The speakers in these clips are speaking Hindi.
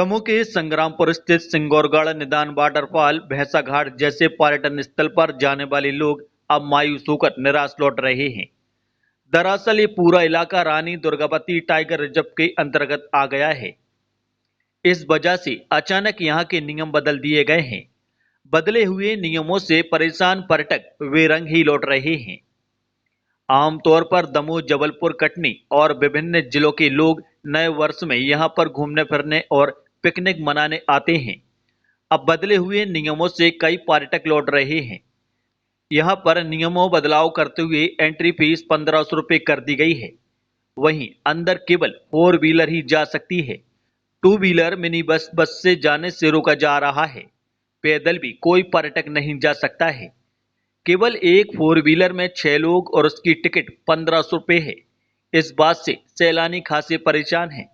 दमोह के संग्रामपुर स्थित सिंगौरगढ़ निदान वाटरफॉल भैंसा घाट जैसे पर्यटन स्थल पर जाने वाले लोग अब मायूस होकर निराश लौट रहे हैं। दरअसल ये पूरा इलाका रानी दुर्गावती टाइगर रिजर्व के अंतर्गत आ गया है। इस वजह से अचानक यहाँ के नियम बदल दिए गए हैं। बदले हुए नियमों से परेशान पर्यटक बेरंग ही लौट रहे हैं। आमतौर पर दमोह, जबलपुर, कटनी और विभिन्न जिलों के लोग नए वर्ष में यहां पर घूमने फिरने और पिकनिक मनाने आते हैं। अब बदले हुए नियमों से कई पर्यटक लौट रहे हैं। यहां पर नियमों बदलाव करते हुए एंट्री फीस 1500 रुपये कर दी गई है। वहीं अंदर केवल 4 व्हीलर ही जा सकती है। 2 व्हीलर, मिनी बस से जाने से रोका जा रहा है। पैदल भी कोई पर्यटक नहीं जा सकता है। केवल एक 4 व्हीलर में 6 लोग और उसकी टिकट 1500 रुपये है। इस बात से सैलानी खासे परेशान हैं।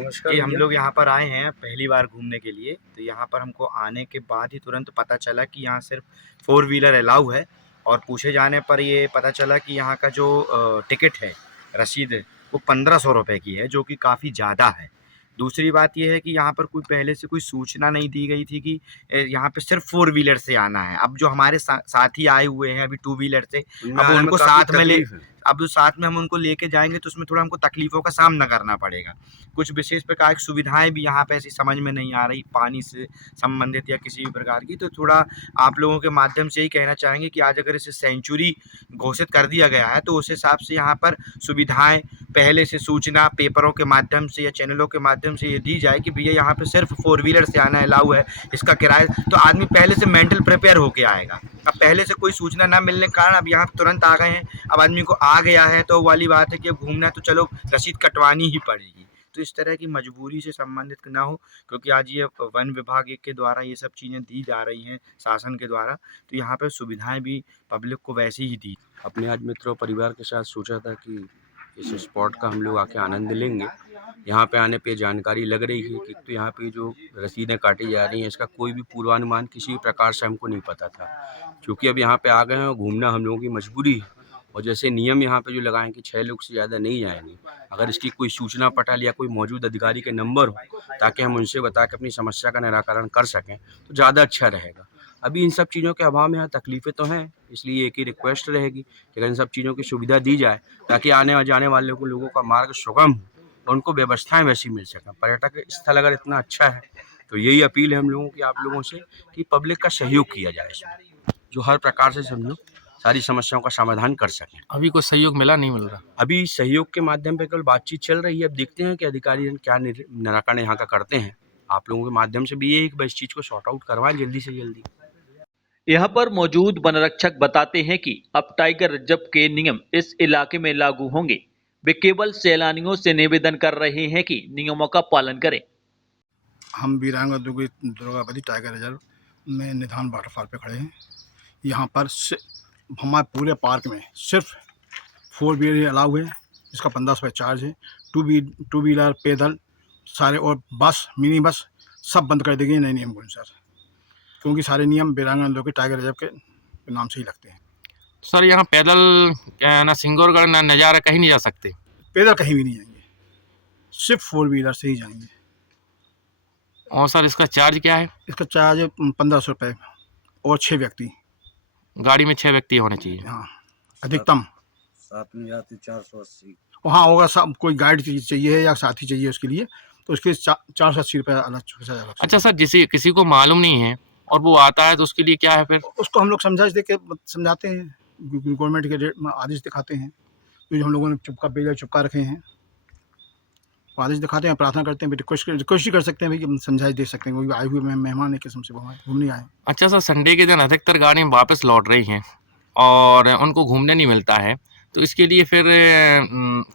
जी, हम लोग यहाँ पर आए हैं पहली बार घूमने के लिए। तो यहाँ पर हमको आने के बाद ही तुरंत पता चला कि यहाँ सिर्फ 4 व्हीलर अलाउ है, और पूछे जाने पर ये पता चला कि यहाँ का जो टिकट है, रसीद है, वो 1500 रुपये की है, जो कि काफ़ी ज़्यादा है। दूसरी बात ये है कि यहाँ पर कोई पहले से कोई सूचना नहीं दी गई थी कि यहाँ पे सिर्फ 4 व्हीलर से आना है। अब जो हमारे साथी आए हुए हैं अभी 2 व्हीलर से, अब उनको साथ में अब साथ में हम उनको लेके जाएंगे तो उसमें थोड़ा हमको तकलीफ़ों का सामना करना पड़ेगा। कुछ विशेष प्रकार की सुविधाएं भी यहाँ पे ऐसी समझ में नहीं आ रही, पानी से संबंधित या किसी भी प्रकार की। तो थोड़ा आप लोगों के माध्यम से यही कहना चाहेंगे कि आज अगर इसे सेंचुरी घोषित कर दिया गया है, तो उस हिसाब से यहाँ पर सुविधाएं पहले से सूचना पेपरों के माध्यम से या चैनलों के माध्यम से ये दी जाए कि भैया यहाँ पे सिर्फ 4 व्हीलर से आना अलाउ है, इसका किराया। तो आदमी पहले से मेंटल प्रिपेयर होके आएगा। अब पहले से कोई सूचना ना मिलने के कारण अब यहाँ तुरंत आ गए हैं। अब आदमी को आ गया है तो वाली बात है कि अब घूमना है तो चलो रसीद कटवानी ही पड़ेगी। तो इस तरह की मजबूरी से संबंधित ना हो, क्योंकि आज ये वन विभाग के द्वारा ये सब चीज़ें दी जा रही हैं शासन के द्वारा, तो यहाँ पर सुविधाएं भी पब्लिक को वैसे ही दी। अपने आज मित्रों परिवार के साथ सोचा था कि इस स्पॉट का हम लोग आके आनंद लेंगे। यहाँ पे आने पे जानकारी लग रही है कि तो यहाँ पे जो रसीदें काटी जा रही हैं, इसका कोई भी पूर्वानुमान किसी भी प्रकार से हमको नहीं पता था, क्योंकि अब यहाँ पे आ गए हैं और घूमना हम लोगों की मजबूरी है। और जैसे नियम यहाँ पे जो लगाएं कि 6 लोग से ज़्यादा नहीं जाएंगे, अगर इसकी कोई सूचना पटल या कोई मौजूद अधिकारी के नंबर हो ताकि हम उनसे बता के अपनी समस्या का निराकरण कर सकें तो ज़्यादा अच्छा रहेगा। अभी इन सब चीज़ों के अभाव में यहाँ तकलीफ़ें तो हैं, इसलिए एक ही रिक्वेस्ट रहेगी कि अगर इन सब चीज़ों की सुविधा दी जाए ताकि आने और जाने वाले लोगों का मार्ग सुगम हो और उनको व्यवस्थाएं वैसी मिल सकें। पर्यटक स्थल अगर इतना अच्छा है तो यही अपील है हम लोगों की, आप लोगों से, कि पब्लिक का सहयोग किया जाए इसमें, जो हर प्रकार से समझो सारी समस्याओं का समाधान कर सकें। अभी कोई सहयोग मिला नहीं मिल रहा? अभी सहयोग के माध्यम पे केवल बातचीत चल रही है। अब देखते हैं कि अधिकारी क्या निराकरण यहाँ का करते हैं। आप लोगों के माध्यम से भी ये है कि इस चीज़ को सॉर्ट आउट करवाएं जल्दी से जल्दी। यहाँ पर मौजूद वन रक्षक बताते हैं कि अब टाइगर रिजर्व के नियम इस इलाके में लागू होंगे। वे केवल सैलानियों से निवेदन कर रहे हैं कि नियमों का पालन करें। हम वीरांगना दुर्गावती टाइगर रिजर्व में निदान वाटरफॉल पे खड़े हैं। यहाँ पर हमारे पूरे पार्क में सिर्फ 4 व्हीलर अलाउ है, इसका 1500 रुपये चार्ज है। 2 व्हीलर, पैदल सारे और बस, मिनी बस सब बंद कर देंगे नए नियम के अनुसार, क्योंकि सारे नियम वीरांगना टाइगर रिजर्व के नाम से ही लगते हैं। सर यहाँ पैदल ना सिंगौरगढ़ ना नज़ारा कहीं नहीं जा सकते? पैदल कहीं भी नहीं जाएंगे, सिर्फ 4 व्हीलर से ही जाएंगे। और सर इसका चार्ज क्या है? इसका चार्ज 1500 रुपये और 6 व्यक्ति। गाड़ी में 6 व्यक्ति होने चाहिए। हाँ, अधिकतम। साथ में जाते 480। हाँ होगा, सब कोई गाइड चाहिए या साथी चाहिए उसके लिए, तो उसके 480 रुपये अलग। अच्छा सर, किसी को मालूम नहीं है और वो आता है तो उसके लिए क्या है फिर? उसको हम लोग समझाते हैं, गवर्नमेंट के आदेश दिखाते हैं, जो हम लोगों ने चुपका रखे हैं, आदेश दिखाते हैं, प्रार्थना करते हैं, रिक्वेस्ट ही कर सकते हैं भाई, हम समझाइश दे सकते हैं, आए हुए मेहमान है, किस्म से घूमने आए। अच्छा सर, संडे के दिन अधिकतर गाड़ियाँ वापस लौट रही हैं और उनको घूमने नहीं मिलता है, तो इसके लिए फिर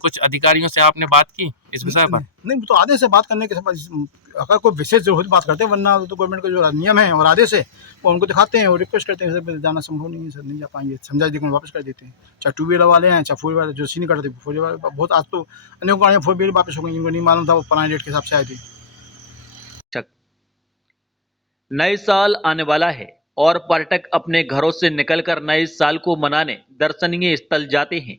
कुछ अधिकारियों से आपने बात की इस विषय पर? नहीं, तो आदेश से बात करने के अगर कोई विशेष जरूरत बात करते हैं, वरना तो गवर्नमेंट का जो नियम है और आदेश है वो उनको दिखाते हैं और रिक्वेस्ट करते हैं, सर जाना संभव नहीं है, सर नहीं जा पाएंगे, समझाइश देकर वापस कर देते हैं। चाहे 2 व्हीलर वाले हैं, चाहे 4 व्हीलर, जो नहीं करते 4 व्हीलर बहुत, आज तो अनेकों गाड़ियाँ 4 व्हीलर वापस हो गई, इनको नहीं मालूम था, वो पुराने डेट के हिसाब से आए थे। नए साल आने वाला है और पर्यटक अपने घरों से निकलकर नए साल को मनाने दर्शनीय स्थल जाते हैं,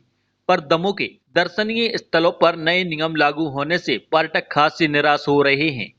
पर दमोह के दर्शनीय स्थलों पर नए नियम लागू होने से पर्यटक खासे निराश हो रहे हैं।